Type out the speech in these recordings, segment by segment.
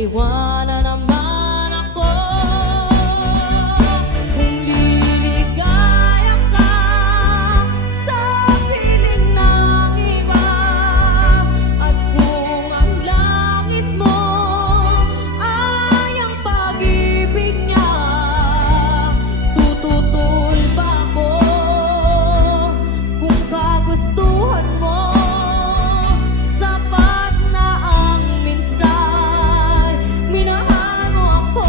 naniwala naman ako. Kung liligaya ka sa piling ng iba, at kung ang langit mo ay ang pag-ibig niya, tututol ba ako? Kung kagustuhan mo, sapat na ang minsan minahal mo ako.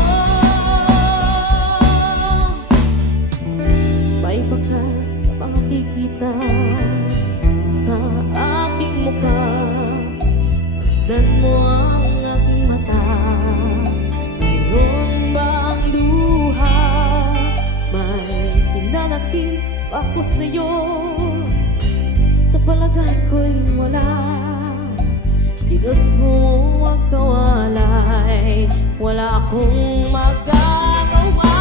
May bakas na makikita sa aking mukha, masdan mo ang aking mata. Mayroon bang luha? May hinanakit ako sa'yo, sa palagay ko'y wala. Ginos mo ang kawalay, wala akong magagawa.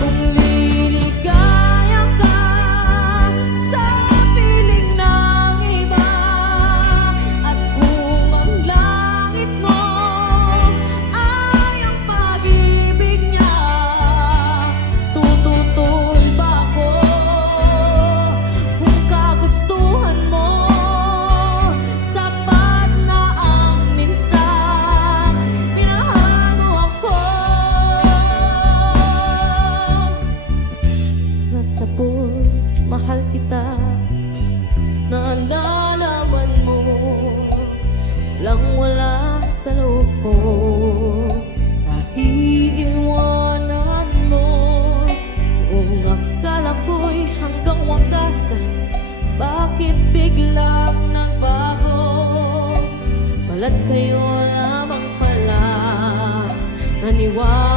Kung liligaya ka sa piling ng iba, at kung ang langit mo ay ang pag-ibig niya, tututol ba ako? Kung kagustuhan mo, sapat na ang minsan minahal mo ako. At sa pool, mahal kita, naalalaman mo lang wala sa loob ko. Naiiwanan mo kung akala ko'y hanggang wakas, bakit biglang nagbago? Balat kayo lamang pala, naniwala